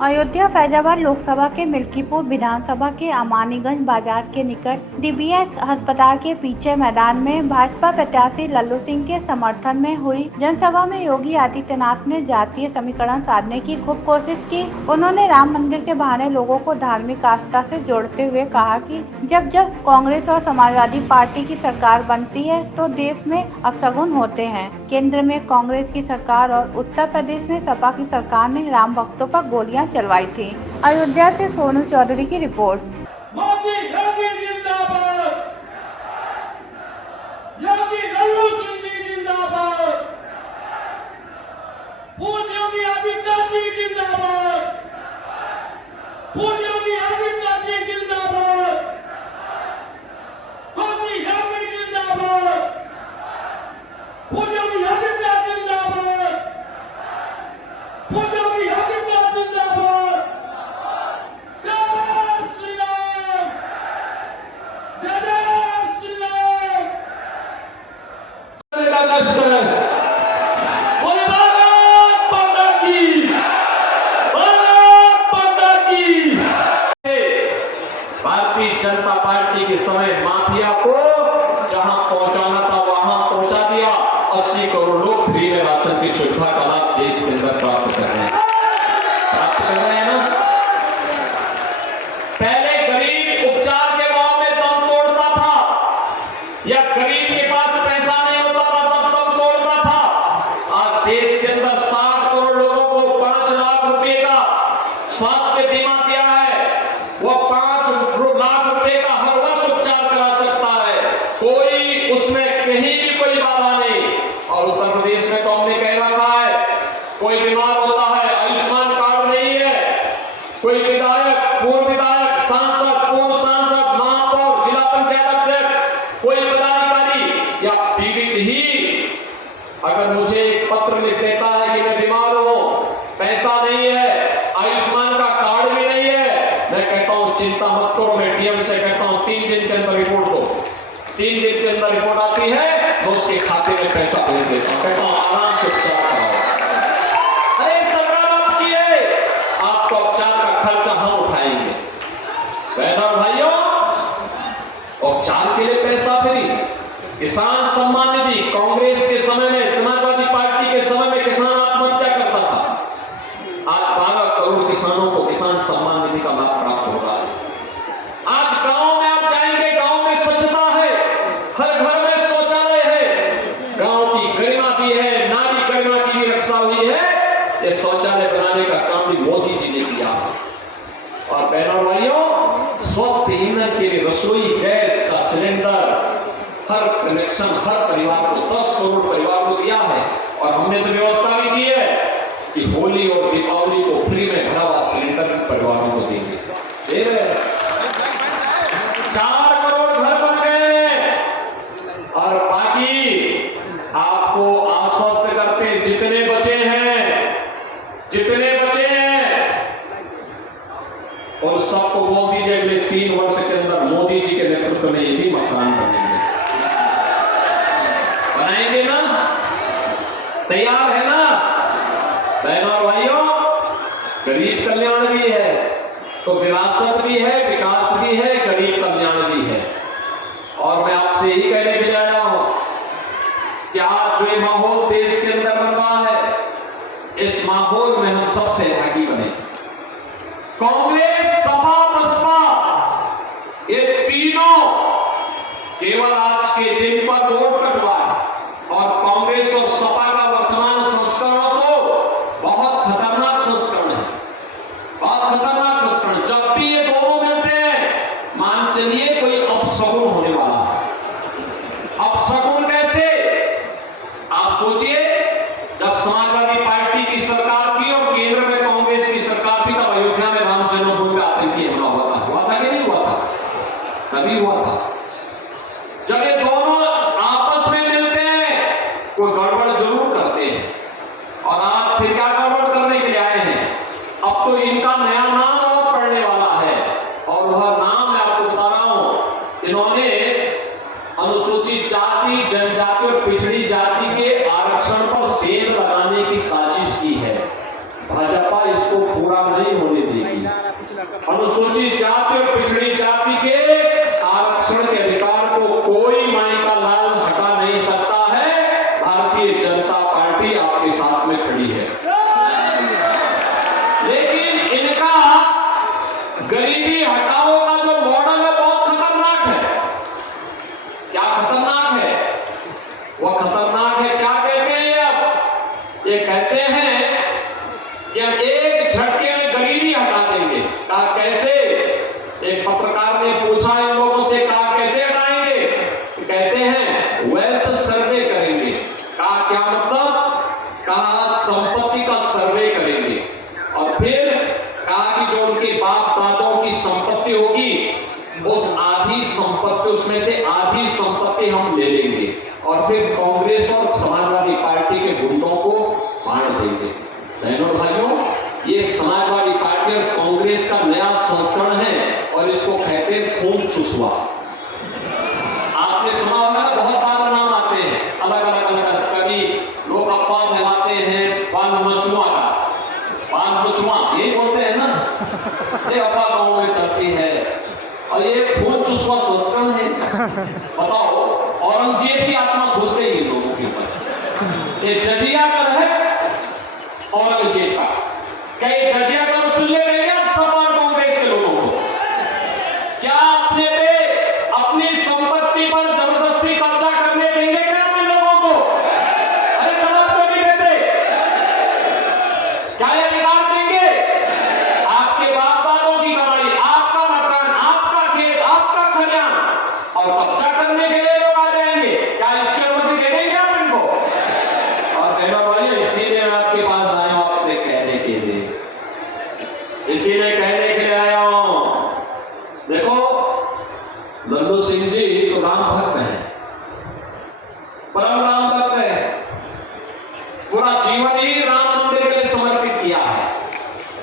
अयोध्या फैजाबाद लोकसभा के मिल्कीपुर विधानसभा के अमानीगंज बाजार के निकट डीबीएस अस्पताल के पीछे मैदान में भाजपा प्रत्याशी लल्लू सिंह के समर्थन में हुई जनसभा में योगी आदित्यनाथ ने जातीय समीकरण साधने की खूब कोशिश की। उन्होंने राम मंदिर के बहाने लोगों को धार्मिक आस्था से जोड़ते हुए कहा कि जब जब कांग्रेस और समाजवादी पार्टी की सरकार बनती है तो देश में अपशगुन होते हैं। केंद्र में कांग्रेस की सरकार और उत्तर प्रदेश में सपा की सरकार ने राम भक्तों पर गोलियां चलवाई थी। अयोध्या से सोनू चौधरी की रिपोर्ट। मोदी योगी जिंदाबाद, योगी लल्लू सिंह जी जिंदाबाद, पूज्य योगी आदित्यनाथ जी जिंदाबाद, पूज्य योगी आदित्यनाथ जी जिंदाबाद, मोदी योगी जिंदाबाद, पूज्य योगी आदित्यनाथ जिंदाबाद, पूज्य योगी आदित्यनाथ जिंदाबाद। जय श्री राम, जय श्री राम। बोले भारत माता की, भारत माता की। भारतीय जनता पार्टी के समय माफिया को जहां पहुंचाना था वहां पहुंचा दिया। 80 करोड़ लोग फ्री में राशन की सुविधा का लाभ देश के अंदर प्राप्त कर रहे हैं ना। पहले गरीब उपचार के भाव में दम तोड़ता था, या गरीब के पास पैसा नहीं होता था तब दम तोड़ता था। आज देश के अंदर 60 करोड़ लोगों को 5 लाख रुपए का स्वास्थ्य बीमा दिया है। वो 5 लाख रुपए का हर वर्ष उपचार करा सकता है, कोई उसमें कहीं भी कोई बाधा नहीं। और उत्तर प्रदेश में तो हमने कह रखा है, कोई बीमार होता है आयुष्मान कार्ड नहीं है, कोई विधायक, पूर्व विधायक, सांसद, पूर्व सांसद, महापौर, जिला पंचायत अध्यक्ष, कोई पदाधिकारी या पीड़ित ही अगर मुझे एक पत्र लिख देता है कि मैं बीमार हूं, पैसा नहीं है, आयुष्मान का कार्ड भी नहीं है, मैं कहता हूं चिंता मत करो। मैं डीएम से कहता हूं 3 दिन के अंदर रिपोर्ट दो। 3 दिन के अंदर रिपोर्ट आती है तो उसके खाते में पैसा भेज देता हूं, कहता हूं आराम से उपचार कराओ। अरे सरकार आप किए, आपका उपचार का खर्चा हम उठाएंगे। बहनों और भाइयों, उपचार के लिए पैसा फ्री। किसान सम्मान निधि कांग्रेस के समय में, समाजवादी पार्टी के समय में किसान आत्महत्या करता था। आज 12 करोड़ किसानों को किसान सम्मान निधि का लाभ प्राप्त हो रहा है। आज गांव में आप जाएंगे, गांव में स्वच्छता है, हर घर में शौचालय है, गांव की गरिमा भी है, नारी गरिमा की भी रक्षा हुई है। ये शौचालय बनाने का काम भी मोदी जी ने किया। और बहनों भाइयों, स्वस्थ ईंधन के लिए रसोई गैस का सिलेंडर हर कनेक्शन हर परिवार को 10 करोड़ परिवार को दिया है। और हमने तो व्यवस्था भी की है कि होली और दीपावली को फ्री में भरा हुआ सिलेंडर परिवारों को देंगे। 4 करोड़ घर बन गए। और बाकी आपको आश्वस्त करते जितने बचे हैं उन सबको बोल दीजिए अगले 3 वर्ष के अंदर मोदी जी के नेतृत्व में ये भी मकान बनाएंगे ना। तैयार है ना बहनों और भाइयों? गरीब कल्याण भी है तो विरासत भी है, विकास भी है, गरीब कल्याण भी है। और मैं आपसे यही कहने के लिए आया हूं कि आज जो माहौल देश के अंदर बन रहा है, इस माहौल में हम सब सहभागी बने। कांग्रेस, सपा, बसपा, ये तीनों केवल आज के दिन पर वोट कटवा है। और कांग्रेस और सपा का वर्तमान संस्करण तो बहुत खतरनाक संस्करण है, बहुत खतरनाक संस्करण। जब भी ये दोनों मिलते हैं, मान चलिए कोई अपशगुन होने वाला है। अपशगुन कैसे? आप सोचिए, जब समाजवादी पार्टी की सरकार थी और केंद्र में कांग्रेस की सरकार थी, तब अयोध्या में राम जन्मभूमि का आतंकी हमला हुआ था कि नहीं हुआ था? तभी हुआ था। जब ये दोनों आपस में मिलते हैं, कोई गड़बड़ जरूर करते हैं। और आज फिर क्या गड़बड़ करने के लिए आए हैं? अब तो इनका नया नाम और पड़ने वाला है, और वह नाम मैं आपको बता रहा हूं। इन्होंने अनुसूचित जाति, जनजाति और पिछड़ी जाति के आरक्षण पर सेल लगाने की साजिश की है। भाजपा इसको पूरा नहीं होने देगी। अनुसूचित जाति और पिछड़ी जाति के आरक्षण के अधिकार को कोई माई का लाल हटा नहीं सकता है। भारतीय जनता पार्टी आपके साथ में खड़ी है। लेकिन इनका गरीबी हटाओ का जो मॉडल है बहुत खतरनाक है। क्या खतरनाक है? वह खतरनाक है, क्या कहते हैं अब? ये कहते हैं कि हम एक झटके में गरीबी हटा देंगे। कहा कैसे? एक पत्रकार ने पूछा इन लोगों से, कहा कैसे हटाएंगे? कहते हैं वेल्थ सर्वे करेंगे। कहा क्या मतलब? कहा संपत्ति का सर्वे करेंगे और फिर कहा कि जो उनके बाप दादाओं की संपत्ति होगी उस आधी संपत्ति, उसमें से आधी संपत्ति हम ले लेंगे और फिर कांग्रेस और समाजवादी पार्टी के गुंडों को बांट देंगे। बहनों और भाइयों, ये समाजवादी पार्टी और कांग्रेस का नया संस्करण है और इसको कहते हैं खून चुसवा। आपने सुना होगा ना, बहुत बार नाम आते हैं अलग अलग। कभी लोग अफवाह फैलाते हैं पान मचुआ का, पान मचुआ ये बोलते हैं ना, ये अफवाह गांव में चलती है और ये खून चुसवा संस्करण है। बताओ, औरंगजेब की आत्मा घुस गई इन लोगों के ऊपर। ये जजिया कर है औरंगजेब का। क्या ये जजिया का रसूलिया कहेंगे आप सब कांग्रेस के लोगों को? क्या अपने पे अपनी संपत्ति पर जबरदस्ती कब्जा करने देंगे क्या आप इन लोगों को? अरे गलत तो नहीं देते। क्या ये अधिकार देंगे? आपके बाप दादों की कमाई, आपका मकान, आपका खेत, आपका खलिहान और कब्जा करने के लिए लोग आ जाएंगे। क्या इसकी अनुमति दे देंगे आप इनको? और मेरा भाई, इसीलिए मैं आपके पास आया हूं, आपसे कहने के लिए, इसीलिए कहने के लिए आया हूं। देखो, लल्लू सिंह जी तो राम भक्त है, परम राम भक्त है। पूरा जीवन ही राम मंदिर के लिए समर्पित किया है।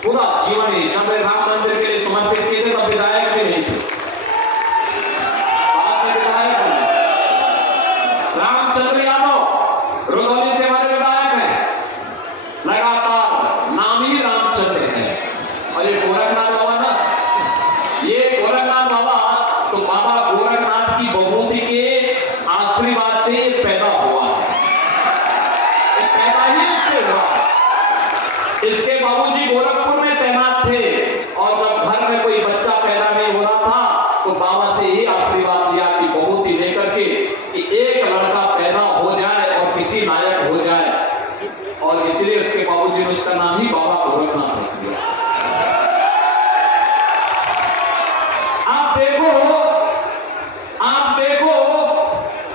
पूरा जीवन ही। जब वे राम मंदिर के लिए समर्पित किए थे तब विधायक भी नहीं थे। बाद में विधायक बने। रामचंद्र यादव रुधौली से हमारे विधायक हैं। लगातार नाम ही रामचंद्र है। और ये गोरखनाथ बाबा ना, ये गोरखनाथ बाबा तो बाबा गोरखनाथ की बभूति के आशीर्वाद से ये पैदा हुआ है। ये पैदा ही इससे हुआ है। इसके बाबूजी गोरखपुर में तैनात थे और जब घर में कोई बच्चा पैदा नहीं हो रहा था तो बाबा से ये आशीर्वाद लिया कि बभूति लेकर के कि एक लड़का पैदा हो जाए और किसी लायक हो जाए, और इसलिए उसके बाबूजी ने उसका नाम ही बाबा गोरखनाथ रख दिया। आप देखो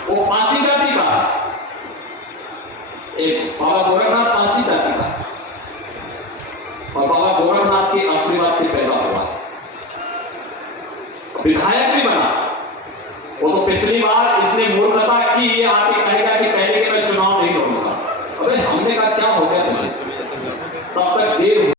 वो पासी जाति का है। एक बाबा गोरखनाथ पासी जाति का है और बाबा गोरखनाथ के आशीर्वाद से पैदा हुआ है। विधायक भी बना। वो तो पिछली बार इसने मूर्खता की, ये आके कहेगा कि पहले के मैं चुनाव नहीं लड़ूंगा। अरे हमने कहा क्या हो गया तुम्हें? तब तक देर